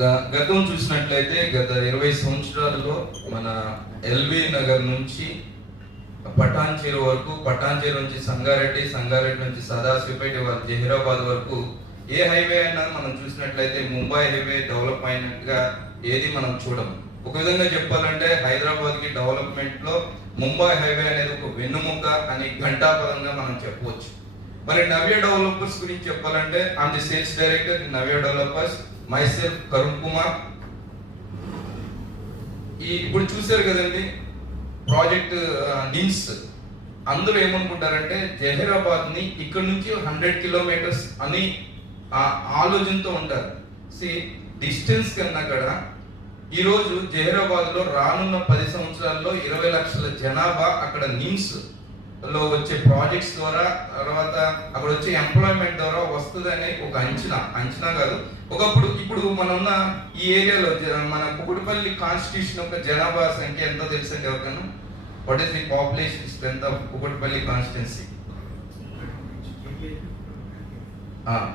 గతం చూసినట్లయితే గత 20 సంవత్సరాలలో మన ఎల్బీ నగర్ నుంచి పటాన్చేరు వరకు, పటాన్చేరు నుంచి సంగారెడ్డి, సంగారెడ్డి నుంచి సదాశివపేట వరకు, జహీరాబాద్ వరకు ఏ హైవే అయినా మనం చూసినట్లయితే ముంబై హైవే డెవలప్ అయినట్టుగా ఏది మనం చూడము. ఒక విధంగా చెప్పాలంటే హైదరాబాద్ కి డెవలప్మెంట్ లో ముంబై హైవే అనేది ఒక వెన్నుముక అని ఘంటాపరంగా మనం చెప్పవచ్చు. మరి నవ్య డెవలపర్స్ గురించి చెప్పాలంటే I'm the sales director in Navya developers, my self Karun Kumar. ఇప్పుడు చూసారు కదండి ప్రాజెక్ట్ నిమ్స్, అందరూ ఏమనుకుంటారంటే జహీరాబాద్ ని ఇక్కడ నుంచి 100 కిలోమీటర్స్ అని ఆలోచనతో ఉంటారు. డిస్టెన్స్ కన్నా కూడా ఈరోజు జహీరాబాద్ లో రానున్న 10 సంవత్సరాల్లో 20 లక్షల జనాభా అక్కడ నిమ్స్ లో వచ్చే ప్రాజెక్ట్స్ ద్వారా, తర్వాత అక్కడ వచ్చే ఎంప్లాయ్మెంట్ ద్వారా వస్తుందనే ఒక అంచనా కాదు. ఇప్పుడు మనం ఉన్న ఈ ఏరియాలో మన కుకుడుపల్లి కాన్స్టిట్యూషన్ యొక్క జనాభా సంఖ్య ఎంతో తెలుసండి ఎవరికైనా? What is the population strength of Kukatpally constituency?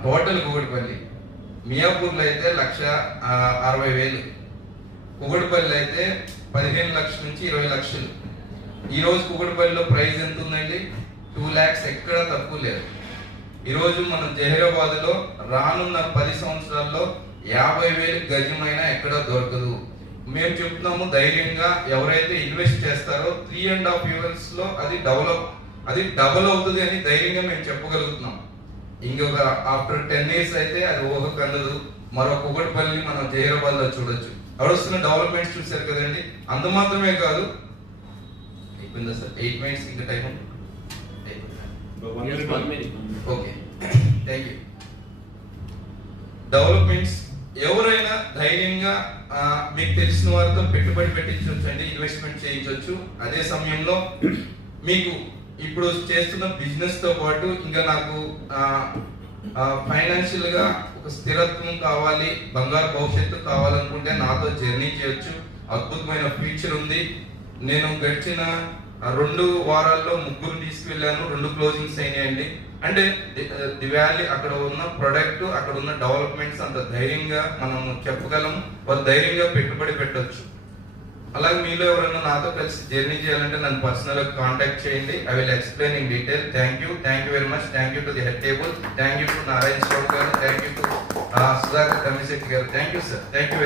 Total Kukatpally మియాపూర్లో అయితే 1,60,000, కుకుడుపల్లి అయితే 15 లక్షల నుంచి 20 లక్షలు. ఈ రోజు కుకుడుపల్లిలో ప్రైస్ ఎంత ఉందండి? 2 lakhs, ఎక్కడ తక్కువ లేదు. ఈరోజు మనం జహీరాబాద్ లో రానున్న 10 సంవత్సరాల్లో 50,000 గజమైనా ఎక్కడ దొరకదు. మేము చెప్తున్నాము ధైర్యంగా, ఎవరైతే ఇన్వెస్ట్ చేస్తారో 3.5 years లో అది డబుల్ అవుతుంది అని ధైర్యంగా మేము చెప్పగలుగుతున్నాం. ఇంకొక ఆఫ్టర్ 10 years అయితే అది ఊహకు అందదు. మరో కుకుడుపల్లి మనం జహీరాబాద్ లో చూడొచ్చు. వస్తున్న డెవలప్మెంట్స్ చూసారు కదండి. అంత మాత్రమే కాదు, అయిపోయిందా సార్? 8 minutes ఇంకా టైం ఉంది. Okay, thank you. డెవలప్మెంట్స్ ఎవరైనా ధైర్యంగా మీకు తెలిసిన వారితో పెట్టుబడి పెట్టించవచ్చండి, ఇన్వెస్ట్మెంట్ చేయించవచ్చు. అదే సమయంలో మీకు ఇప్పుడు చేస్తున్న బిజినెస్ తో పాటు ఇంకా నాకు ఫైనాన్షియల్ గా ఒక స్థిరత్వం కావాలి, బంగారు భవిష్యత్తు కావాలనుకుంటే నాతో జర్నీ చేయొచ్చు. అద్భుతమైన ఫ్యూచర్ ఉంది. నేను గడిచిన 2 వారాల్లో 3 తీసుకువెళ్ళాను, 2 క్లోజింగ్స్ అయినాయండి. అంటే ది వ్యాలీ, అక్కడ ఉన్న ప్రొడక్ట్, అక్కడ ఉన్న డెవలప్మెంట్స్ అంత ధైర్యంగా మనం చెప్పగలం. వారు ధైర్యంగా పెట్టుబడి పెట్టొచ్చు. అలాగే మీలో ఎవరైనా నాతో కలిసి జర్నీ చేయాలంటే నన్ను పర్సనల్ గా కాంటాక్ట్ చేయండి. I will explain in detail. Thank you very much. Thank you to the head table. Thank you to Narayana Swamy గారు. థ్యాంక్ యూ టు సుధాకర్ తమ్మిశెట్టి గారు. Thank you sir. Thank you.